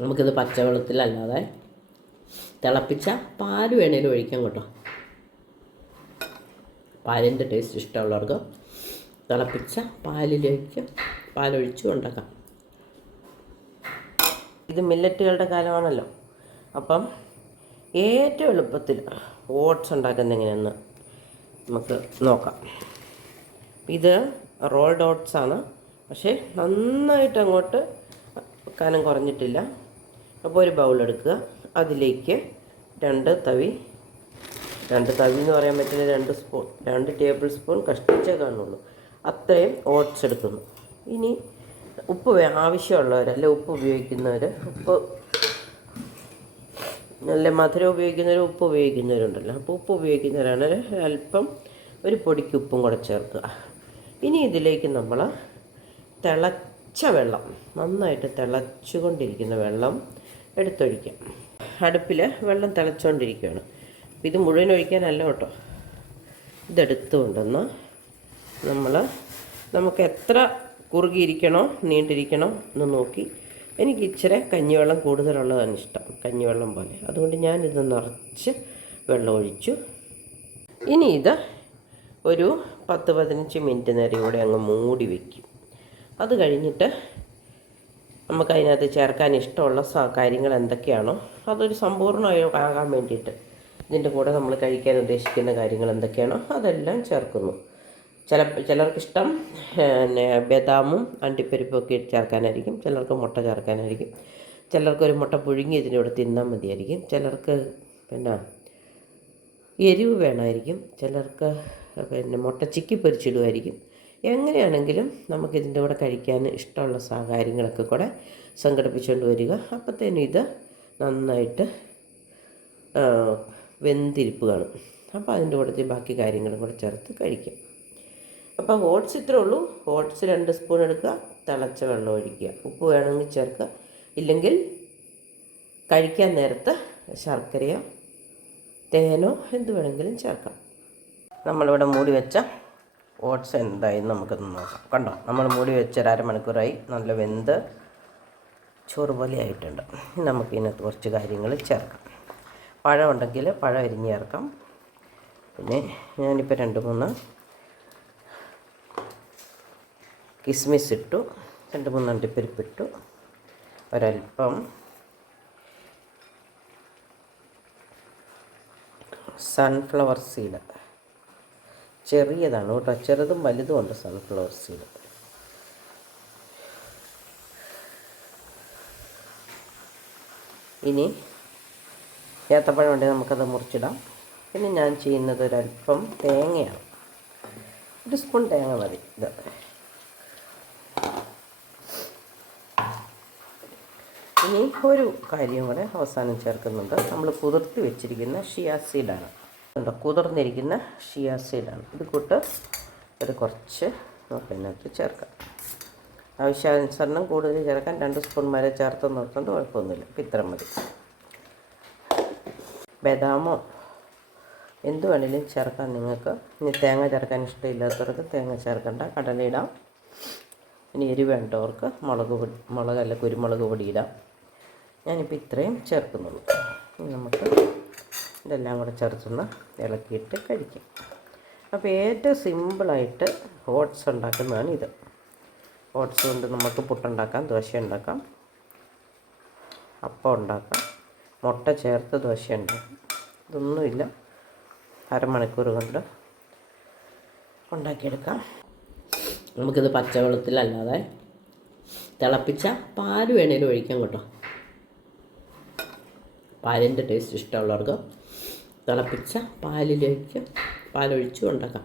നമുക്കിത് പച്ചവെള്ളത്തിലല്ലാതെ തിളപ്പിച്ച പാൽ വേണേലും ഒഴിക്കാം കേട്ടോ. പാലിൻ്റെ ടേസ്റ്റ് ഇഷ്ടമുള്ളവർക്ക് തിളപ്പിച്ച പാലിലേക്ക് പാലൊഴിച്ച് ഉണ്ടാക്കാം. ഇത് മില്ലറ്റുകളുടെ കാലമാണല്ലോ, അപ്പം ഏറ്റവും എളുപ്പത്തിൽ ഓട്സ് ഉണ്ടാക്കുന്നത് എങ്ങനെയെന്ന് നമുക്ക് നോക്കാം. ഇത് റോൾഡ് ഓട്സാണ്, പക്ഷേ നന്നായിട്ട് അങ്ങോട്ട് കനം കുറഞ്ഞിട്ടില്ല. അപ്പോൾ ഒരു ബൗൾ എടുക്കുക, അതിലേക്ക് രണ്ട് തവി എന്ന് പറയാൻ പറ്റില്ല, 2 ടേബിൾ സ്പൂൺ കഷ്ടിച്ചേ കാണുള്ളൂ, അത്രയും ഓട്സ് എടുക്കുന്നു. ഇനി ഉപ്പ് ആവശ്യമുള്ളവരല്ല ഉപ്പ് ഉപയോഗിക്കുന്നവർ, ഉപ്പ് നല്ല മധുരം ഉപയോഗിക്കുന്നവർ, ഉപ്പ് ഉപയോഗിക്കുന്നവരുണ്ടല്ലോ. അപ്പോൾ ഉപ്പ് ഉപയോഗിക്കുന്നവരാണ് അല്പം ഒരു പൊടിക്ക് ഉപ്പും കൂടെ ചേർക്കുക. ഇനി ഇതിലേക്ക് നമ്മൾ തിളച്ച വെള്ളം, നന്നായിട്ട് തിളച്ചുകൊണ്ടിരിക്കുന്ന വെള്ളം എടുത്തൊഴിക്കാം. അടുപ്പിൽ വെള്ളം തിളച്ചുകൊണ്ടിരിക്കുകയാണ്. ഇത് മുഴുവൻ ഒഴിക്കാനല്ല കേട്ടോ, ഇതെടുത്തുകൊണ്ടെന്ന് നമുക്ക് എത്ര കുറുകിയിരിക്കണോ നീണ്ടിരിക്കണോ എന്ന് നോക്കി. എനിക്ക് ഇച്ചിരി കഞ്ഞിവെള്ളം കൂടുതലുള്ളതാണ് ഇഷ്ടം, കഞ്ഞിവെള്ളം പോലെ. അതുകൊണ്ട് ഞാനിത് നിറച്ച് വെള്ളം ഒഴിച്ചു. ഇനി ഇത് ഒരു 10-15 മിനിറ്റ് നേരം ഇവിടെ അങ്ങ് മൂടി വയ്ക്കും. അത് കഴിഞ്ഞിട്ട് നമുക്ക് അതിനകത്ത് ചേർക്കാൻ ഇഷ്ടമുള്ള കാര്യങ്ങൾ എന്തൊക്കെയാണോ അതൊരു സമ്പൂർണ്ണമായി ആകാൻ വേണ്ടിയിട്ട് ഇതിൻ്റെ കൂടെ നമ്മൾ കഴിക്കാൻ ഉദ്ദേശിക്കുന്ന കാര്യങ്ങൾ എന്തൊക്കെയാണോ അതെല്ലാം ചേർക്കുന്നു. ചിലർക്കിഷ്ടം ബദാമും അണ്ടിപ്പരിപ്പും ഒക്കെ ചേർക്കാനായിരിക്കും, ചിലർക്ക് മുട്ട ചേർക്കാനായിരിക്കും, ചിലർക്കൊരു മുട്ട പുഴുങ്ങി ഇതിൻ്റെ കൂടെ തിന്നാൽ മതിയായിരിക്കും, ചിലർക്ക് എരിവ് വേണമായിരിക്കും, ചിലർക്ക് മുട്ട ചിക്കി പൊരിച്ചിടുമായിരിക്കും. എങ്ങനെയാണെങ്കിലും നമുക്കിതിൻ്റെ കൂടെ കഴിക്കാൻ ഇഷ്ടമുള്ള കാര്യങ്ങളൊക്കെ കൂടെ സംഘടിപ്പിച്ചുകൊണ്ട് വരിക. അപ്പോഴത്തേനും ഇത് നന്നായിട്ട് വെന്തിരിപ്പ് കാണും. അപ്പോൾ അതിൻ്റെ കൂടെ ബാക്കി കാര്യങ്ങളും കൂടെ ചേർത്ത് കഴിക്കാം. അപ്പോൾ ഓട്സ് ഇത്രേ ഉള്ളൂ. ഓട്സ് 2 സ്പൂൺ എടുക്കുക, തിളച്ച വെള്ളം ഒഴിക്കുക, ഉപ്പ് വേണമെങ്കിൽ ചേർക്കുക, ഇല്ലെങ്കിൽ കഴിക്കാൻ നേരത്ത് ശർക്കരയോ തേനോ എന്ത് വേണമെങ്കിലും ചേർക്കാം. നമ്മളിവിടെ മൂടി വെച്ച ഓട്സ് എന്തായെന്ന് നമുക്കൊന്ന് നോക്കാം. കണ്ടോ, നമ്മൾ മൂടി വെച്ച 1/2 മണിക്കൂറായി, നല്ല വെന്ത് ചോറ് പോലെ ആയിട്ടുണ്ട്. നമുക്കിതിനകത്ത് കുറച്ച് കാര്യങ്ങൾ ചേർക്കാം. പഴം ഉണ്ടെങ്കിൽ പഴം അരിഞ്ഞ് ചേർക്കാം. പിന്നെ ഞാനിപ്പോൾ 2-3 കിസ്മിസ് ഇട്ടു, 2-3 അണ്ടിപ്പരിപ്പിട്ടു, ഒരൽപ്പം സൺഫ്ലവർ സീഡ്, ചെറിയതാണ് കേട്ടോ, ചെറുതും വലുതും ഉണ്ട് സൺഫ്ലവർ സീഡ്. ഇനി ഏത്തപ്പഴം ഉണ്ടെങ്കിൽ നമുക്കത് മുറിച്ചിടാം. പിന്നെ ഞാൻ ചെയ്യുന്നത് ഒരല്പം തേങ്ങയാണ്, 1 സ്പൂൺ തേങ്ങ മതി. ഇത് ഇനി ഒരു കാര്യം കൂടെ അവസാനം ചേർക്കുന്നുണ്ട്. നമ്മൾ കുതിർത്തി വെച്ചിരിക്കുന്ന ഷിയ സീഡാണ്, കുതിർന്നിരിക്കുന്ന ഷിയ സീഡാണ്. ഇത് കൂട്ട് ഒരു കുറച്ച് നമുക്കതിനകത്ത് ചേർക്കാം. ആവശ്യാനുസരണം കൂടുതൽ ചേർക്കാൻ 2 സ്പൂൺ വരെ ചേർത്ത് നിർത്തുന്നത് കുഴപ്പമൊന്നുമില്ല. അപ്പം ഇത്ര മതി. ബദാമോ എന്ത് വേണമെങ്കിലും ചേർക്കാം നിങ്ങൾക്ക്. ഇനി തേങ്ങ ചേർക്കാൻ ഇഷ്ടമില്ലാത്തവർക്ക് തേങ്ങ ചേർക്കണ്ട, കടലയിടാം. ഇനി എരിവ് വേണ്ടവർക്ക് മുളകല്ല കുരുമുളക് പൊടി ഇടാം. ഞാനിപ്പോൾ ഇത്രയും ചേർക്കുന്നുള്ളൂ. നമുക്ക് ഇതെല്ലാം കൂടെ ചേർത്തൊന്ന് ഇളക്കിയിട്ട് കഴിക്കാം. അപ്പോൾ ഏറ്റവും സിമ്പിളായിട്ട് ഓട്സ് ഉണ്ടാക്കുന്നതാണ് ഇത്. ഓട്സ് കൊണ്ട് നമുക്ക് പുട്ടുണ്ടാക്കാം, ദോശ ഉണ്ടാക്കാം, അപ്പം ഉണ്ടാക്കാം, മുട്ട ചേർത്ത് ദോശ ഉണ്ടാക്കാം. ഇതൊന്നുമില്ല, 1/2 മണിക്കൂർ കൊണ്ട് ഉണ്ടാക്കിയെടുക്കാം. നമുക്കിത് പച്ചവെള്ളത്തിലല്ലാതെ തിളപ്പിച്ച പാൽ വേണേലും ഒഴിക്കാം കേട്ടോ. പാലിൻ്റെ ടേസ്റ്റ് ഇഷ്ടമുള്ളവർക്ക് തിളപ്പിച്ച പാലിലേക്ക് പാലൊഴിച്ച് ഉണ്ടാക്കാം.